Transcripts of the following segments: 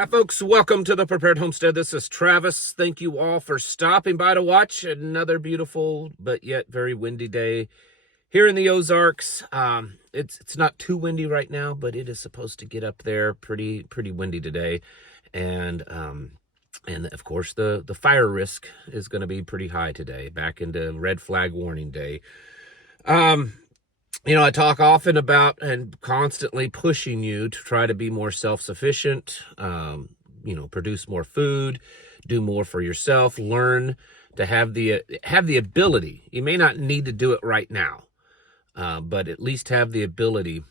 Hi, folks. Welcome to the Prepared Homestead. This is Travis. Thank you all for stopping by to watch another beautiful but yet very windy day here in the Ozarks. It's not too windy right now, but it is supposed to get up there pretty windy today, and of course the fire risk is going to be pretty high today. Back into red flag warning day. I talk often about and constantly pushing you to try to be more self-sufficient, produce more food, do more for yourself, learn to have the ability. You may not need to do it right now, but at least have the ability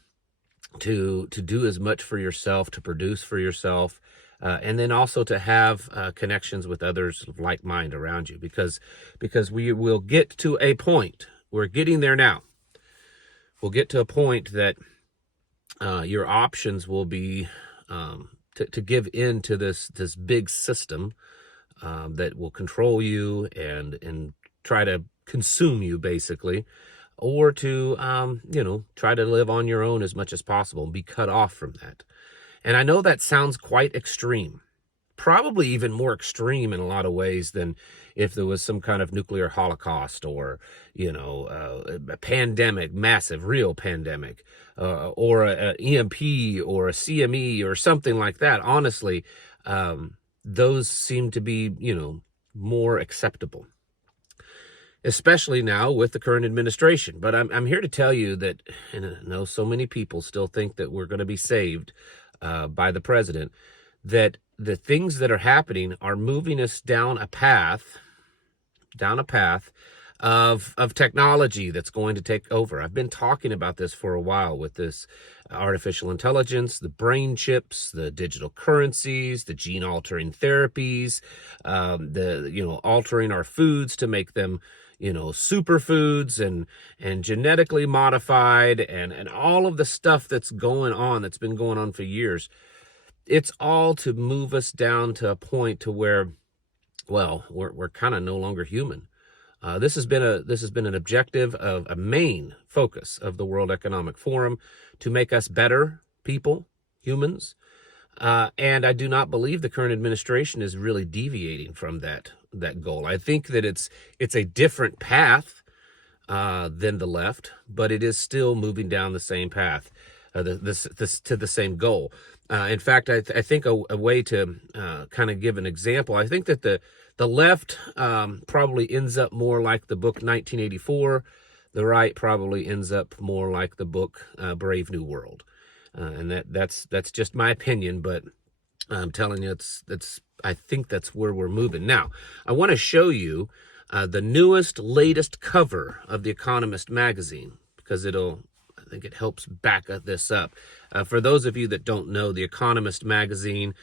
to do as much for yourself, to produce for yourself, and then also to have connections with others of like mind around you, because we will get to a point. We're getting there now. We'll get to a point that your options will be to give in to this big system that will control you and try to consume you, basically, or to try to live on your own as much as possible and be cut off from that. And I know that sounds quite extreme, probably even more extreme in a lot of ways than if there was some kind of nuclear holocaust or, a pandemic, massive, real pandemic, or an EMP or a CME or something like that. Honestly, those seem to be, more acceptable, especially now with the current administration. But I'm here to tell you that, and I know so many people still think that we're going to be saved by the president, that the things that are happening are moving us down a path of technology that's going to take over. I've been talking about this for a while with this artificial intelligence, the brain chips, the digital currencies, the gene altering therapies, altering our foods to make them, superfoods and genetically modified and all of the stuff that's going on, that's been going on for years. It's all to move us down to a point to where, well, we're kind of no longer human. This has been an objective of a main focus of the World Economic Forum, to make us better people, humans. And I do not believe the current administration is really deviating from that goal. I think that it's a different path than the left, but it is still moving down the same path, to the same goal. In fact, I think a way to kind of give an example, I think that the left probably ends up more like the book 1984. The right probably ends up more like the book Brave New World. And that's just my opinion, but I'm telling you, I think that's where we're moving. Now, I want to show you the latest cover of The Economist magazine, because I think it helps back this up. For those of you that don't know, The Economist magazine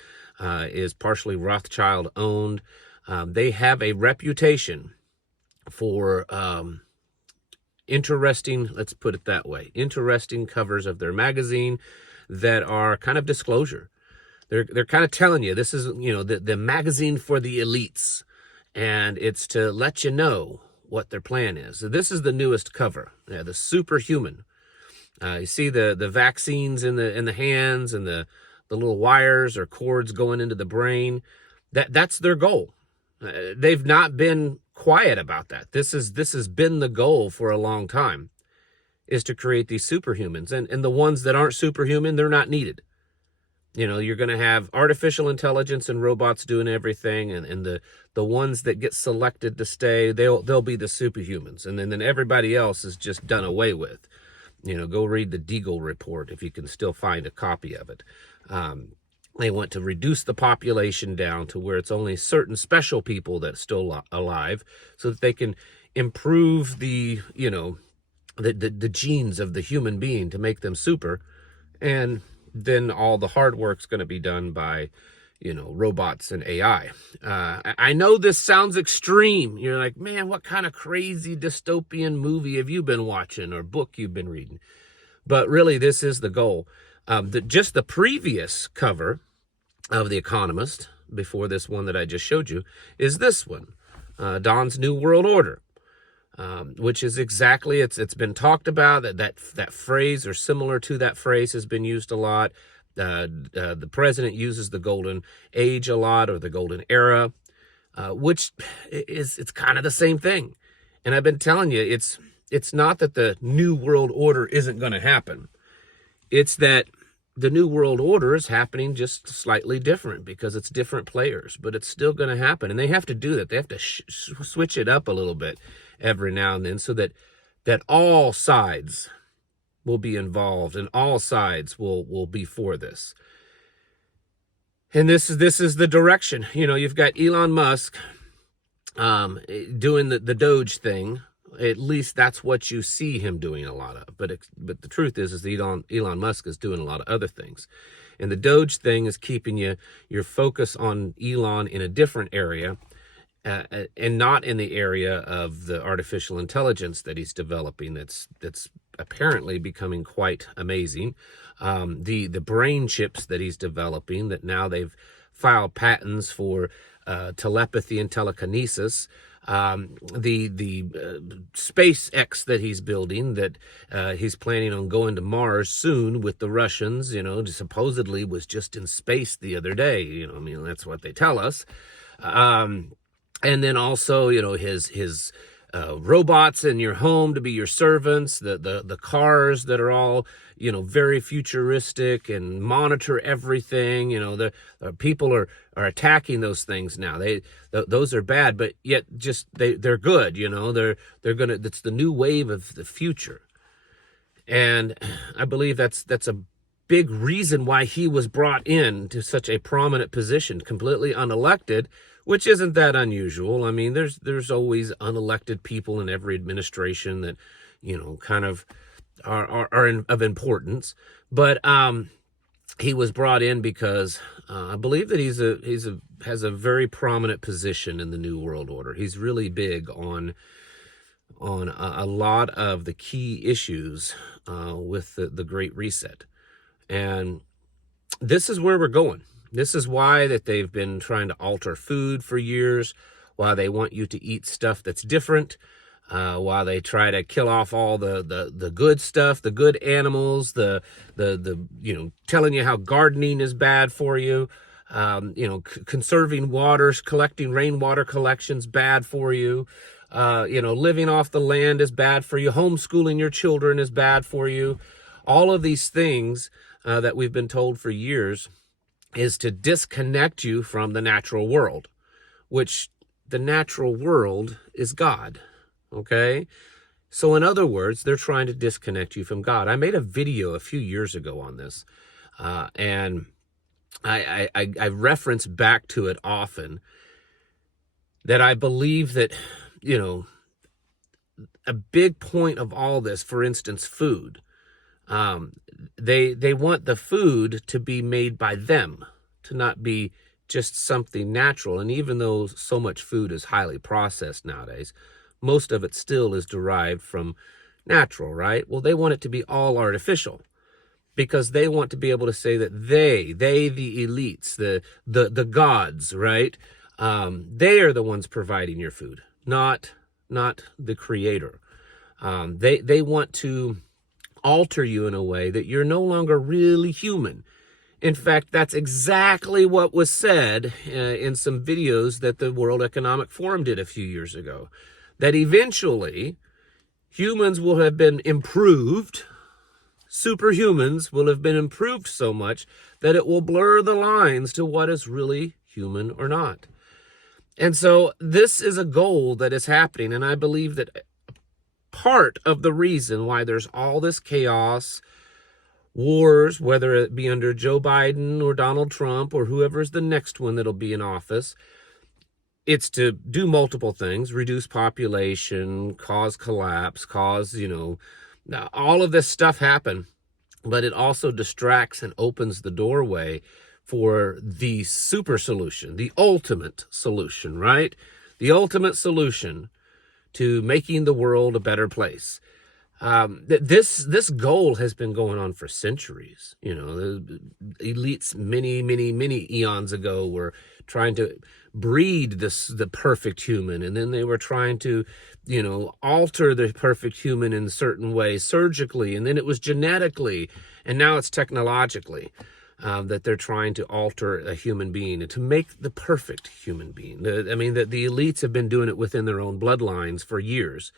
is partially Rothschild owned. They have a reputation for interesting, let's put it that way, interesting covers of their magazine that are kind of disclosure. They're kind of telling you, this is, the magazine for the elites, and it's to let you know what their plan is. So this is the newest cover, the superhuman. You see the vaccines in the hands, and the little wires or cords going into the brain. That's their goal. They've not been quiet about that. This has been the goal for a long time, is to create these superhumans. And the ones that aren't superhuman, they're not needed. You're going to have artificial intelligence and robots doing everything, and the ones that get selected to stay, they'll be the superhumans, and then everybody else is just done away with. Go read the Deagle report if you can still find a copy of it. They want to reduce the population down to where it's only certain special people that's still alive, so that they can improve the genes of the human being to make them super, and then all the hard work's going to be done by robots and AI. I know this sounds extreme. You're like, man, what kind of crazy dystopian movie have you been watching or book you've been reading? But really, this is the goal. Just the previous cover of The Economist, before this one that I just showed you, is this one, Don's New World Order, which is exactly, it's been talked about, that phrase or similar to that phrase has been used a lot. The president uses the golden age a lot, or the golden era, which it's kind of the same thing. And I've been telling you, it's not that the new world order isn't going to happen. It's that the new world order is happening just slightly different because it's different players, but it's still going to happen. And they have to do that. They have to switch it up a little bit every now and then so that all sides will be involved and all sides will be for this. And this is the direction. You know, you've got Elon Musk doing the Doge thing. At least that's what you see him doing a lot of. But the truth is Elon Musk is doing a lot of other things. And the Doge thing is keeping your focus on Elon in a different area, and not in the area of the artificial intelligence that he's developing. That's apparently becoming quite amazing. The brain chips that he's developing, that now they've filed patents for telepathy and telekinesis. The SpaceX that he's building, that he's planning on going to Mars soon with the Russians, you know, supposedly was just in space the other day. You know, I mean, that's what they tell us. And then also, you know, his robots in your home to be your servants, the cars that are all, you know, very futuristic and monitor everything. You know, the people are attacking those things now. Those are bad, but yet just they're good. You know, it's the new wave of the future, and I believe that's a big reason why he was brought in to such a prominent position, completely unelected. Which isn't that unusual. I mean, there's always unelected people in every administration that, you know, kind of are of importance. But he was brought in because I believe that has a very prominent position in the New World Order. He's really big on a lot of the key issues with the Great Reset, and this is where we're going. This is why that they've been trying to alter food for years, why they want you to eat stuff that's different, while they try to kill off all the good stuff, the good animals, the you know, telling you how gardening is bad for you, you know, conserving waters, collecting rainwater collections bad for you, you know, living off the land is bad for you, homeschooling your children is bad for you. All of these things that we've been told for years is to disconnect you from the natural world, which the natural world is God, okay? So in other words, they're trying to disconnect you from God. I made a video a few years ago on this, and I reference back to it often, that I believe that, you know, a big point of all this, for instance, food, they want the food to be made by them, to not be just something natural. And even though so much food is highly processed nowadays, most of it still is derived from natural, right? Well, they want it to be all artificial because they want to be able to say that they the elites, the gods, right? They are the ones providing your food, not the creator. They want to alter you in a way that you're no longer really human. In fact, that's exactly what was said in some videos that the World Economic Forum did a few years ago, that eventually humans will have been improved, superhumans will have been improved so much that it will blur the lines to what is really human or not. And so this is a goal that is happening, and I believe that part of the reason why there's all this chaos, wars, whether it be under Joe Biden or Donald Trump or whoever's the next one that'll be in office, it's to do multiple things: reduce population, cause collapse, cause, you know, all of this stuff happen. But it also distracts and opens the doorway for the super solution, the ultimate solution, right? The ultimate solution to making the world a better place. This goal has been going on for centuries. You know, the elites many eons ago were trying to breed the perfect human, and then they were trying to, you know, alter the perfect human in certain ways surgically, and then it was genetically, and now it's technologically. that they're trying to alter a human being and to make the perfect human being. The elites have been doing it within their own bloodlines for years,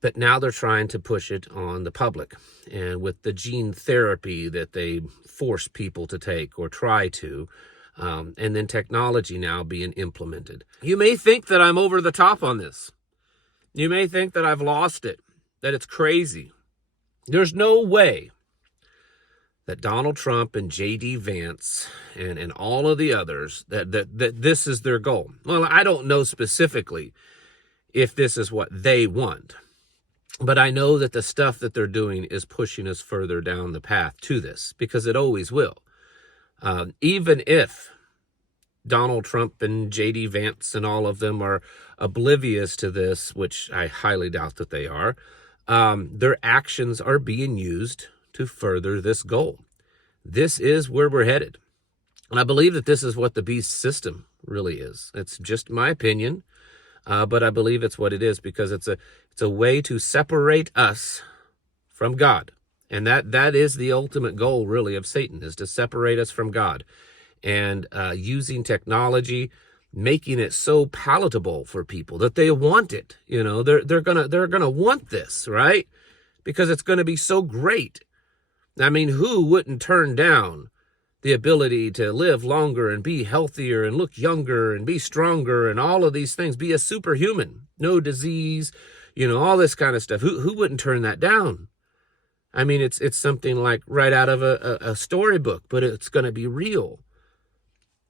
but now they're trying to push it on the public. And with the gene therapy that they force people to take or try to, and then technology now being implemented. You may think that I'm over the top on this. You may think that I've lost it, that it's crazy. There's no way that Donald Trump and J.D. Vance and all of the others, that this is their goal. Well, I don't know specifically if this is what they want, but I know that the stuff that they're doing is pushing us further down the path to this, because it always will. Even if Donald Trump and J.D. Vance and all of them are oblivious to this, which I highly doubt that they are, their actions are being used to further this goal. This is where we're headed. And I believe that this is what the beast system really is. It's just my opinion, but I believe it's what it is, because it's a way to separate us from God. And that is the ultimate goal, really, of Satan, is to separate us from God. And using technology, making it so palatable for people that they want it. You know, they're gonna want this, right? Because it's gonna be so great. I mean, who wouldn't turn down the ability to live longer and be healthier and look younger and be stronger and all of these things, be a superhuman, no disease, you know, all this kind of stuff. Who wouldn't turn that down? I mean, it's something like right out of a storybook, but it's going to be real.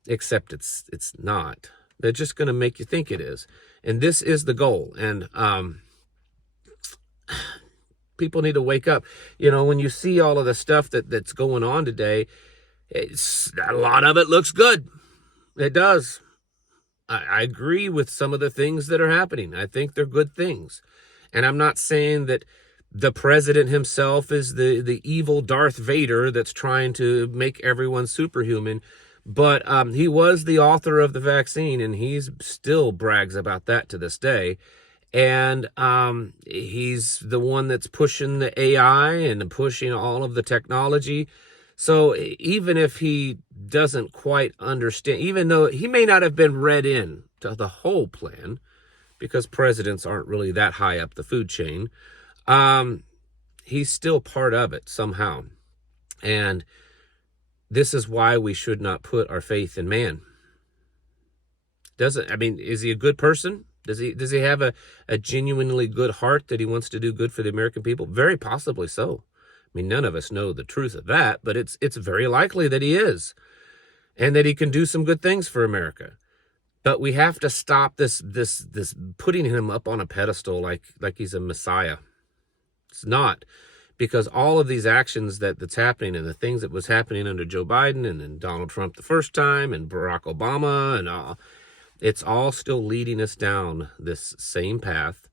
Except it's not. They're just going to make you think it is. And this is the goal. And people need to wake up. You know, when you see all of the stuff that's going on today, a lot of it looks good. It does. I agree with some of the things that are happening. I think they're good things. And I'm not saying that the president himself is the evil Darth Vader that's trying to make everyone superhuman. But he was the author of the vaccine, and he still brags about that to this day. And he's the one that's pushing the AI and pushing all of the technology. So even if he doesn't quite understand, even though he may not have been read in to the whole plan, because presidents aren't really that high up the food chain, he's still part of it somehow. And this is why we should not put our faith in man. Is he a good person? Does he have a genuinely good heart that he wants to do good for the American people? Very possibly so. I mean, none of us know the truth of that, but it's very likely that he is, and that he can do some good things for America. But we have to stop this putting him up on a pedestal like he's a messiah. It's not. Because all of these actions that's happening, and the things that was happening under Joe Biden and then Donald Trump the first time and Barack Obama and all, it's all still leading us down this same path.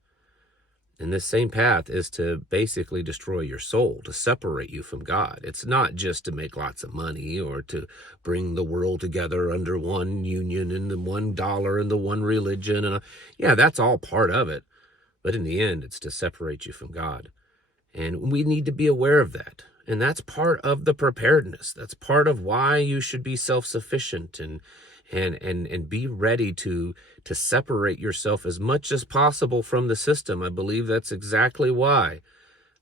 And this same path is to basically destroy your soul, to separate you from God. It's not just to make lots of money or to bring the world together under one union and the $1 and the one religion. And yeah, that's all part of it. But in the end, it's to separate you from God. And we need to be aware of that. And that's part of the preparedness. That's part of why you should be self-sufficient and be ready to separate yourself as much as possible from the system. I believe that's exactly why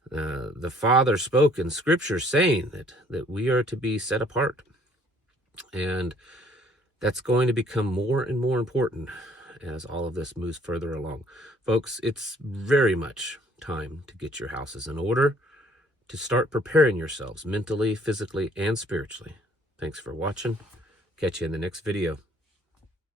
the Father spoke in Scripture saying that we are to be set apart. And that's going to become more and more important as all of this moves further along. Folks, it's very much time to get your houses in order, to start preparing yourselves mentally, physically, and spiritually. Thanks for watching. Catch you in the next video.